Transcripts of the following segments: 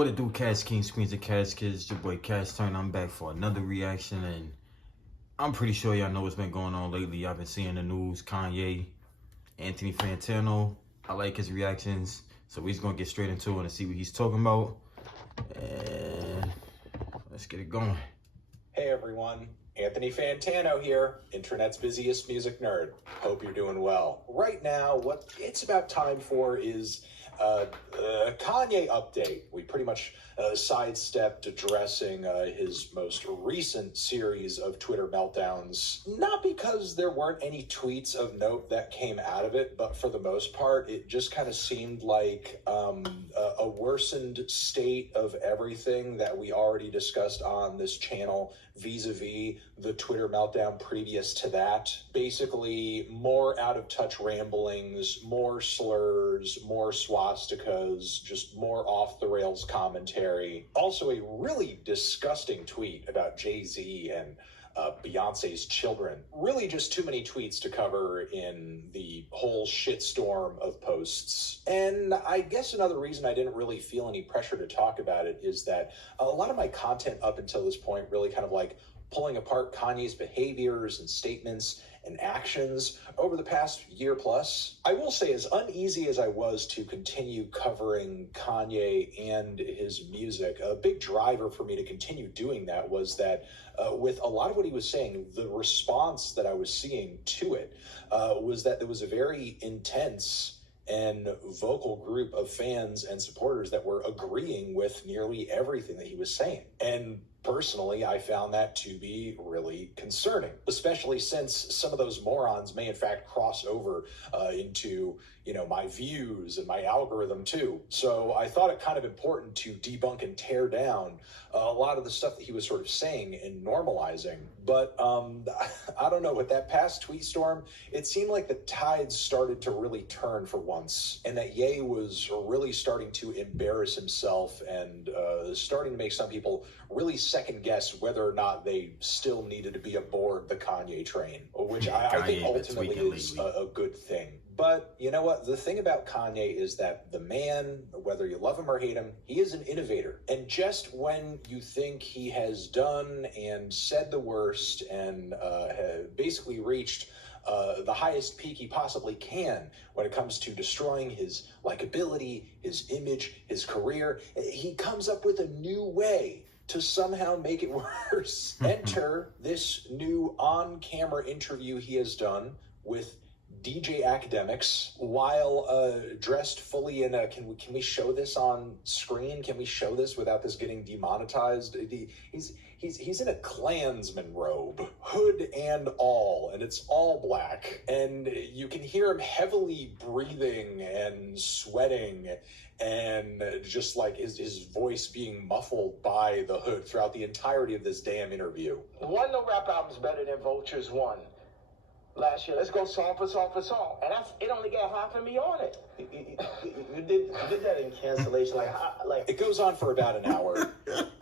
What it do, Cash Kings, Queens, and Cash Kids? It's your boy Cash Turn. I'm back for another reaction, and I'm pretty sure y'all know what's been going on lately. I've been seeing the news. Kanye, Anthony Fantano. I like his reactions, so we're just gonna get straight into it and see what he's talking about. And let's get it going. Hey everyone, Anthony Fantano here, internet's busiest music nerd. Hope you're doing well. Right now, what it's about time for is a Kanye update. We pretty much sidestepped addressing his most recent series of Twitter meltdowns, not because there weren't any tweets of note that came out of it, but for the most part, it just kind of seemed like a worsened state of everything that we already discussed on this channel vis-a-vis the Twitter meltdown previous to that. Basically, more out-of-touch ramblings, more slurs, more swastikas, just more off-the-rails commentary. Also, a really disgusting tweet about Jay-Z and Beyonce's children. Really just too many tweets to cover in the whole shitstorm of posts. And I guess another reason I didn't really feel any pressure to talk about it is that a lot of my content up until this point really kind of like pulling apart Kanye's behaviors and statements and actions over the past year plus. I will say, as uneasy as I was to continue covering Kanye and his music, a big driver for me to continue doing that was that with a lot of what he was saying, the response that I was seeing to it was that there was a very intense and vocal group of fans and supporters that were agreeing with nearly everything that he was saying. And personally, I found that to be really concerning, especially since some of those morons may in fact cross over into, my views and my algorithm too. So I thought it kind of important to debunk and tear down a lot of the stuff that he was sort of saying and normalizing. But I don't know, with that past tweet storm, it seemed like the tides started to really turn for once, and that Ye was really starting to embarrass himself and starting to make some people really second guess whether or not they still needed to be aboard the Kanye train, which I think ultimately is a good thing. But you know what? The thing about Kanye is that the man, whether you love him or hate him, he is an innovator. And just when you think he has done and said the worst and basically reached the highest peak he possibly can when it comes to destroying his likability, his image, his career, he comes up with a new way to somehow make it worse. Enter this new on-camera interview he has done with DJ Akademiks while dressed fully in a, can we show this on screen? Can we show this without this getting demonetized? He's in a Klansman robe, hood and all, and it's all black. And you can hear him heavily breathing and sweating and just like his voice being muffled by the hood throughout the entirety of this damn interview. One no rap album's better than Vulture's one last year. Let's go song for song for song. And it only got half of me on it. You did that in cancellation. Like it goes on for about an hour.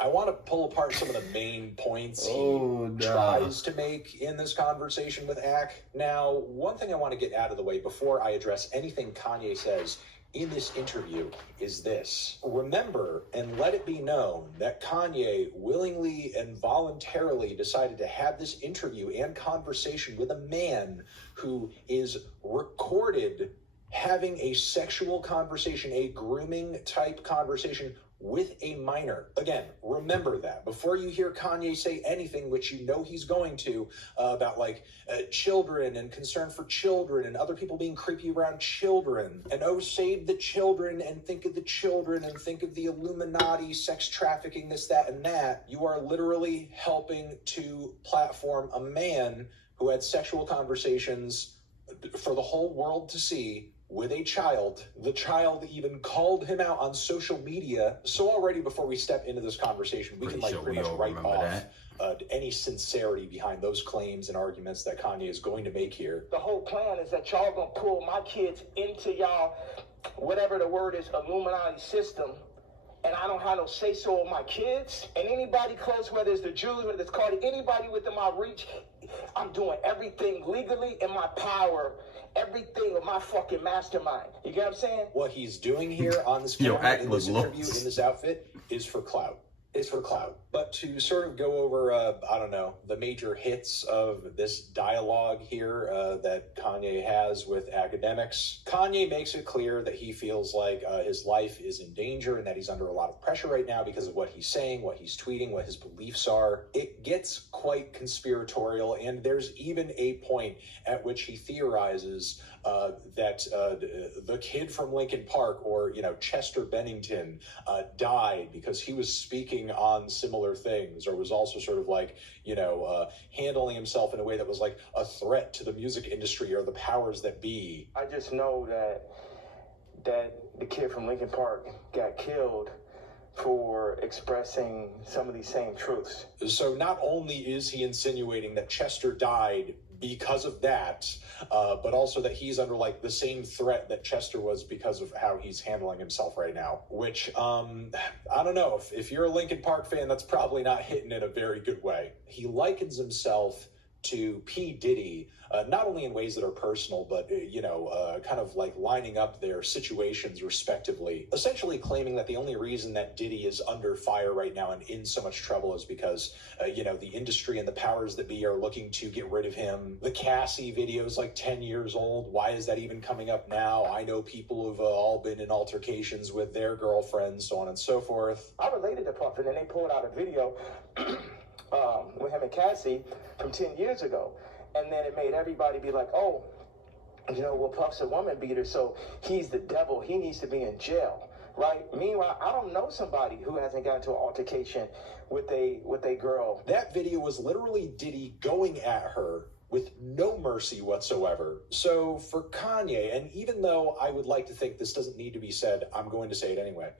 I want to pull apart some of the main points he tries to make in this conversation with Ak. Now, one thing I want to get out of the way before I address anything Kanye says in this interview is this. Remember, and let it be known, that Kanye willingly and voluntarily decided to have this interview and conversation with a man who is recorded having a sexual conversation, a grooming type conversation with a minor. Again, remember that before you hear Kanye say anything, which you know he's going to, about like children and concern for children and other people being creepy around children, and oh, save the children and think of the children and think of the Illuminati, sex trafficking, this, that, and that. You are literally helping to platform a man who had sexual conversations for the whole world to see with a child. The child even called him out on social media. So already before we step into this conversation, we can pretty much write off any sincerity behind those claims and arguments that Kanye is going to make here. The whole plan is that y'all gonna pull my kids into y'all, whatever the word is, Illuminati system, and I don't have no say-so of my kids. And anybody close, whether it's the Jews, whether it's Cardi, anybody within my reach, I'm doing everything legally in my power, everything of my fucking mastermind. You get what I'm saying? What he's doing here on this camera, in this interview, in this outfit, is for clout. It's for clout. But to sort of go over, I don't know, the major hits of this dialogue here that Kanye has with Akademiks, Kanye makes it clear that he feels like his life is in danger and that he's under a lot of pressure right now because of what he's saying, what he's tweeting, what his beliefs are. It gets quite conspiratorial, and there's even a point at which he theorizes that the kid from Lincoln Park, or, you know, Chester Bennington, died because he was speaking on similar things, or was also sort of like, you know, handling himself in a way that was like a threat to the music industry or the powers that be. I just know that the kid from Lincoln Park got killed for expressing some of these same truths. So not only is he insinuating that Chester died because of that, but also that he's under like the same threat that Chester was because of how he's handling himself right now, which I don't know, if you're a Linkin Park fan, that's probably not hitting in a very good way. He likens himself to P. Diddy, not only in ways that are personal, but, you know, kind of like lining up their situations respectively, essentially claiming that the only reason that Diddy is under fire right now and in so much trouble is because, you know, the industry and the powers that be are looking to get rid of him. The Cassie video is like 10 years old. Why is that even coming up now? I know people have all been in altercations with their girlfriends, so on and so forth. I related to Puff, and then they pulled out a video with him and Cassie from 10 years ago. And then it made everybody be like, oh, you know, well, Puff's a woman beater, so he's the devil. He needs to be in jail, right? Meanwhile, I don't know somebody who hasn't gotten into an altercation with a girl. That video was literally Diddy going at her with no mercy whatsoever. So for Kanye, and even though I would like to think this doesn't need to be said, I'm going to say it anyway,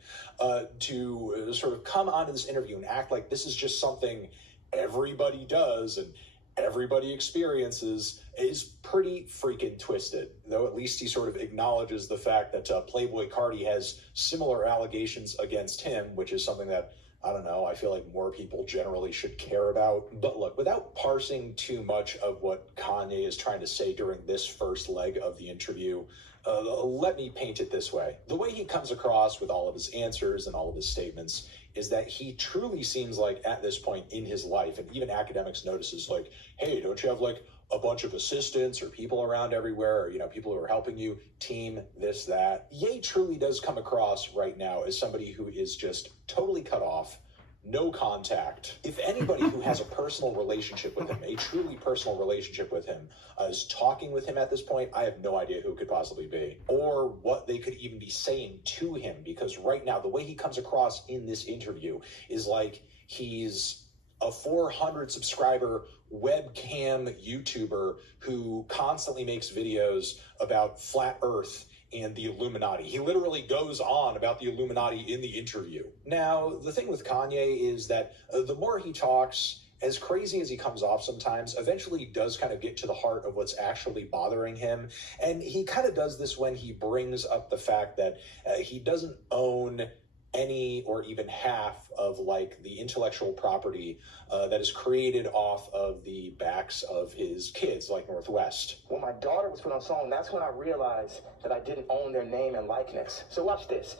to sort of come onto this interview and act like this is just something everybody does and everybody experiences is pretty freaking twisted. Though at least he sort of acknowledges the fact that Playboy Cardi has similar allegations against him, which is something that, I don't know, I feel like more people generally should care about. But look, without parsing too much of what Kanye is trying to say during this first leg of the interview, let me paint it this way. The way he comes across with all of his answers and all of his statements is that he truly seems like at this point in his life, and even Akademiks notices like, hey, don't you have like a bunch of assistants or people around everywhere, or, you know, people who are helping you, team, this, that. Ye truly does come across right now as somebody who is just totally cut off, no contact. If anybody who has a personal relationship with him, a truly personal relationship with him, is talking with him at this point, I have no idea who it could possibly be, or what they could even be saying to him, because right now, the way he comes across in this interview is like he's a 400 subscriber webcam YouTuber who constantly makes videos about flat Earth and the Illuminati. He literally goes on about the Illuminati in the interview. Now, the thing with Kanye is that the more he talks, as crazy as he comes off sometimes, eventually he does kind of get to the heart of what's actually bothering him. And he kind of does this when he brings up the fact that he doesn't own any or even half of like the intellectual property that is created off of the backs of his kids, like Northwest. When my daughter was put on song, that's when I realized that I didn't own their name and likeness. So watch this.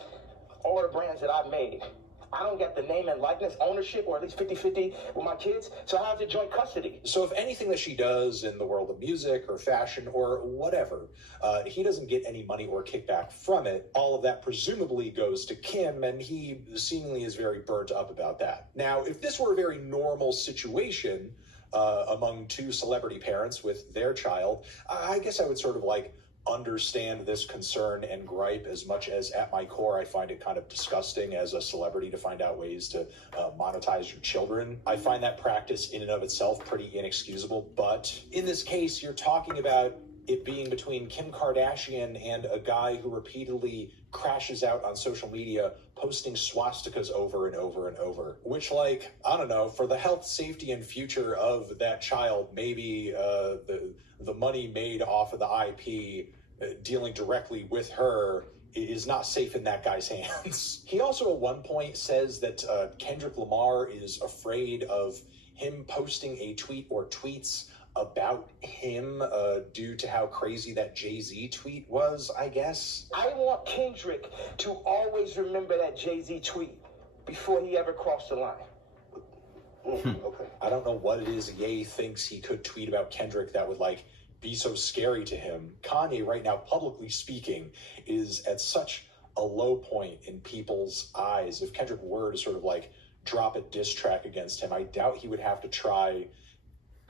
All the brands that I've made, I don't get the name and likeness ownership, or at least 50-50 with my kids. So how's it joint custody? So if anything that she does in the world of music or fashion or whatever, he doesn't get any money or kickback from it. All of that presumably goes to Kim, and he seemingly is very burnt up about that. Now, if this were a very normal situation among two celebrity parents with their child, I guess I would sort of like understand this concern and gripe, as much as at my core I find it kind of disgusting as a celebrity to find out ways to monetize your children. I find that practice in and of itself pretty inexcusable, but in this case you're talking about it being between Kim Kardashian and a guy who repeatedly crashes out on social media posting swastikas over and over and over, which, like, I don't know, for the health, safety, and future of that child, maybe the money made off of the IP dealing directly with her is not safe in that guy's hands. He also at one point says that Kendrick Lamar is afraid of him posting a tweet or tweets about him due to how crazy that Jay-Z tweet was, I guess. I want Kendrick to always remember that Jay-Z tweet before he ever crossed the line. Okay. I don't know what it is Ye thinks he could tweet about Kendrick that would, like, be so scary to him. Kanye right now, publicly speaking, is at such a low point in people's eyes. If Kendrick were to sort of, like, drop a diss track against him, I doubt he would have to try.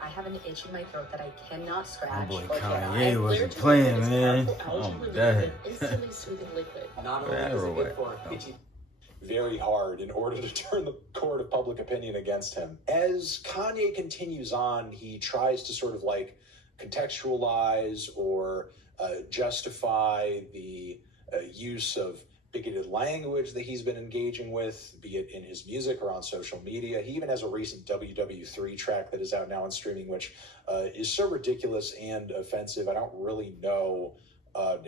I have an itch in my throat that I cannot scratch. My boy or tear. Kanye wasn't playing, man. Oh, my God. Instantly soothing liquid. Not only is it good for itchy Very hard in order to turn the court of public opinion against him. As Kanye continues on, he tries to sort of like contextualize or justify the use of bigoted language that he's been engaging with, be it in his music or on social media. He even has a recent WW3 track that is out now on streaming, which is so ridiculous and offensive. I don't really know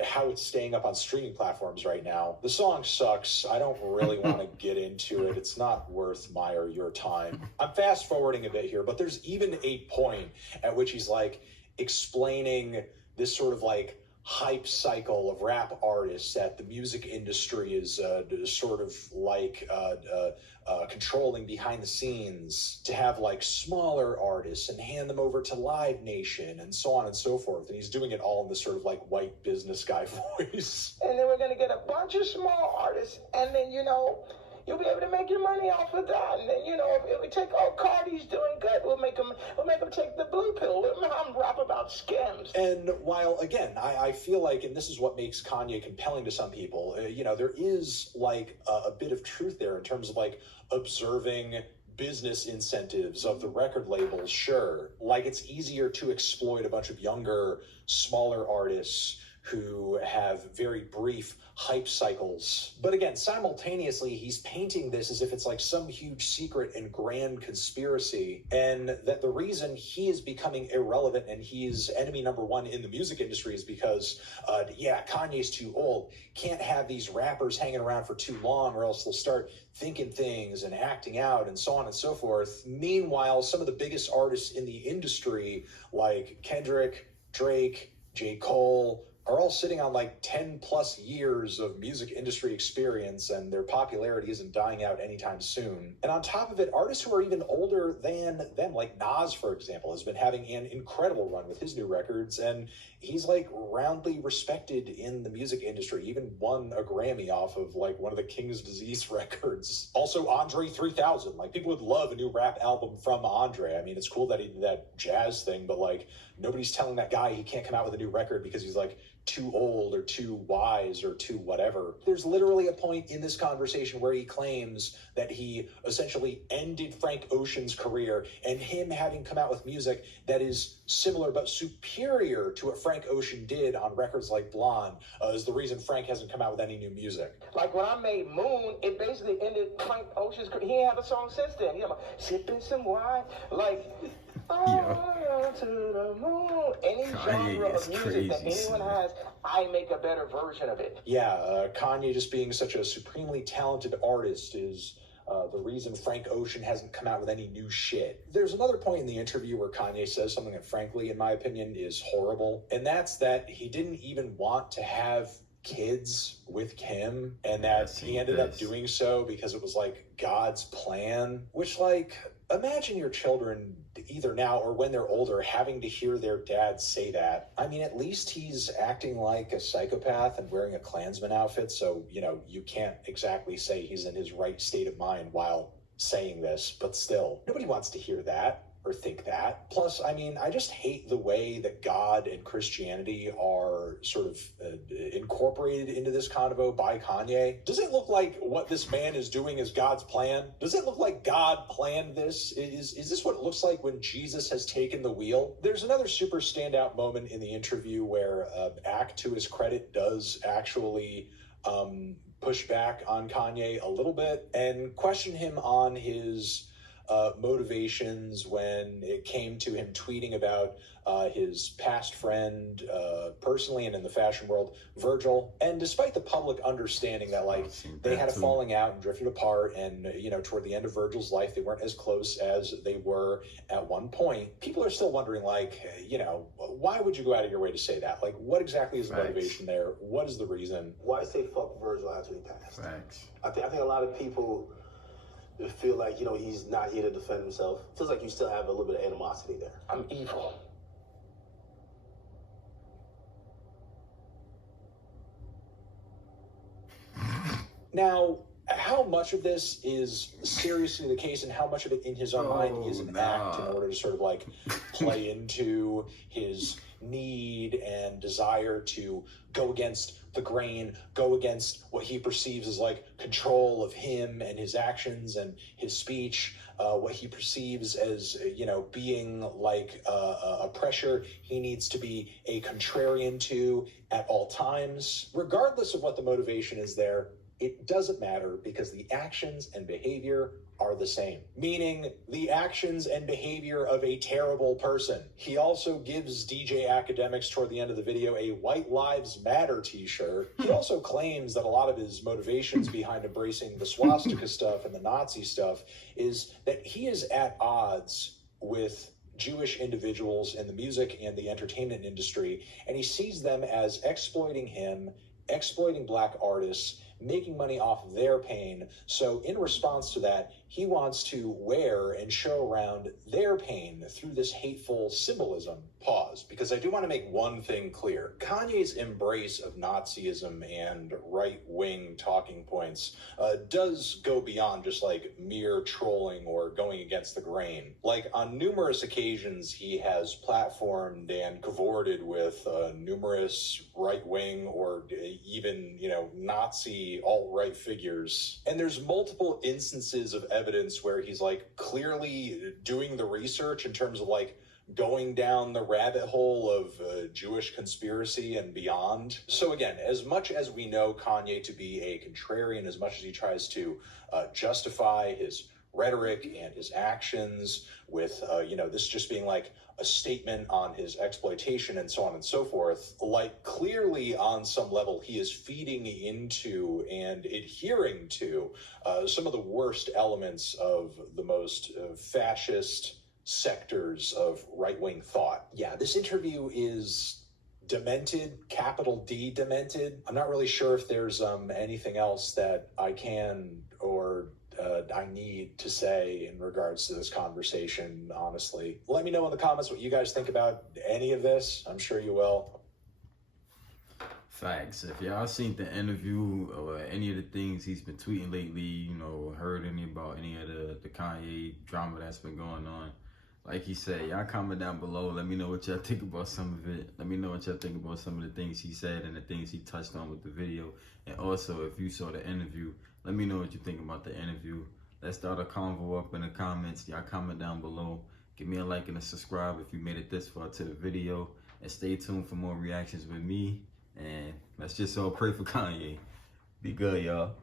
how it's staying up on streaming platforms right now. The song sucks. I don't really want to get into it. It's not worth my or your time. I'm fast forwarding a bit here, but there's even a point at which he's like explaining this sort of like hype cycle of rap artists that the music industry is sort of like controlling behind the scenes to have like smaller artists and hand them over to Live Nation and so on and so forth. And he's doing it all in this sort of like white business guy voice. and then we're going to get a bunch of small artists, and then, you know, you'll be able to make your money off of that. And then, you know, if we take, oh, Cardi's doing good, we'll make them take the blue pill. Let them rap about scams. And while, again, I feel like, and this is what makes Kanye compelling to some people, you know, there is like a bit of truth there in terms of like observing business incentives of the record labels. Sure, like it's easier to exploit a bunch of younger, smaller artists who have very brief hype cycles. But again, simultaneously, he's painting this as if it's like some huge secret and grand conspiracy, and that the reason he is becoming irrelevant and he's enemy number one in the music industry is because, Kanye's too old, can't have these rappers hanging around for too long or else they'll start thinking things and acting out and so on and so forth. Meanwhile, some of the biggest artists in the industry, like Kendrick, Drake, J. Cole, are all sitting on like 10 plus years of music industry experience, and their popularity isn't dying out anytime soon. And on top of it, artists who are even older than them, like Nas, for example, has been having an incredible run with his new records, and he's like roundly respected in the music industry. He even won a Grammy off of like one of the King's Disease records. Also, Andre 3000. Like, people would love a new rap album from Andre. I mean, it's cool that he did that jazz thing, but like nobody's telling that guy he can't come out with a new record because he's like too old or too wise or too whatever. There's literally a point in this conversation where he claims that he essentially ended Frank Ocean's career, and him having come out with music that is similar but superior to what Frank Ocean did on records like Blonde is the reason Frank hasn't come out with any new music. Like when I made Moon, it basically ended Frank Ocean's career. He ain't have a song since then. You know, sipping some wine, like to the moon. Any genre of music that anyone has, I make a better version of it. Yeah, Kanye just being such a supremely talented artist is the reason Frank Ocean hasn't come out with any new shit. There's another point in the interview where Kanye says something that, frankly, in my opinion, is horrible. And that's that he didn't even want to have kids with Kim, and that he ended up doing so because it was like God's plan. Which, like, imagine your children either now or when they're older having to hear their dad say that. I mean, at least he's acting like a psychopath and wearing a Klansman outfit, so, you know, you can't exactly say he's in his right state of mind while saying this, but still, nobody wants to hear that or think that. Plus, I mean, I just hate the way that God and Christianity are sort of incorporated into this convo by Kanye. Does it look like what this man is doing is God's plan? Does it look like God planned this? Is this what it looks like when Jesus has taken the wheel? There's another super standout moment in the interview where Act, to his credit, does actually push back on Kanye a little bit and question him on his motivations when it came to him tweeting about his past friend, personally and in the fashion world, Virgil. And despite the public understanding that, like, they had a falling out and drifted apart, and, you know, toward the end of Virgil's life, they weren't as close as they were at one point, people are still wondering, like, you know, why would you go out of your way to say that? Like, what exactly is the motivation there? What is the reason? Why say fuck Virgil after he passed? Facts. I think a lot of people feel like, you know, he's not here to defend himself. Feels like you still have a little bit of animosity there. I'm evil. Now, how much of this is seriously the case, and how much of it in his own mind is an act in order to sort of like play into his need and desire to go against the grain, go against what he perceives as like control of him and his actions and his speech, what he perceives as, you know, being like a pressure he needs to be a contrarian to at all times. Regardless of what the motivation is there, it doesn't matter, because the actions and behavior are the same, meaning the actions and behavior of a terrible person. He also gives DJ Akademiks toward the end of the video a White Lives Matter t-shirt. He also claims that a lot of his motivations behind embracing the swastika stuff and the Nazi stuff is that he is at odds with Jewish individuals in the music and the entertainment industry, and he sees them as exploiting him, exploiting black artists, making money off of their pain. So in response to that, he wants to wear and show around their pain through this hateful symbolism. Pause, because I do want to make one thing clear. Kanye's embrace of Nazism and right-wing talking points does go beyond just like mere trolling or going against the grain. Like, on numerous occasions, he has platformed and cavorted with numerous right-wing or even, you know, Nazi alt-right figures. And there's multiple instances of evidence where he's like clearly doing the research in terms of like going down the rabbit hole of Jewish conspiracy and beyond. So again, as much as we know Kanye to be a contrarian, as much as he tries to justify his rhetoric and his actions with, you know, this just being like a statement on his exploitation and so on and so forth, like clearly on some level he is feeding into and adhering to some of the worst elements of the most fascist sectors of right-wing thought. Yeah, this interview is demented, capital D demented. I'm not really sure if there's anything else that I can or I need to say in regards to this conversation, honestly. Let me know in the comments what you guys think about any of this. I'm sure you will. Facts. If y'all seen the interview or any of the things he's been tweeting lately, you know, heard any about any of the Kanye drama that's been going on, like he said, y'all comment down below. Let me know what y'all think about some of it. Let me know what y'all think about some of the things he said and the things he touched on with the video. And also, if you saw the interview, let me know what you think about the interview. Let's start a convo up in the comments. Y'all comment down below. Give me a like and a subscribe if you made it this far to the video. And stay tuned for more reactions with me. And let's just all pray for Kanye. Be good, y'all.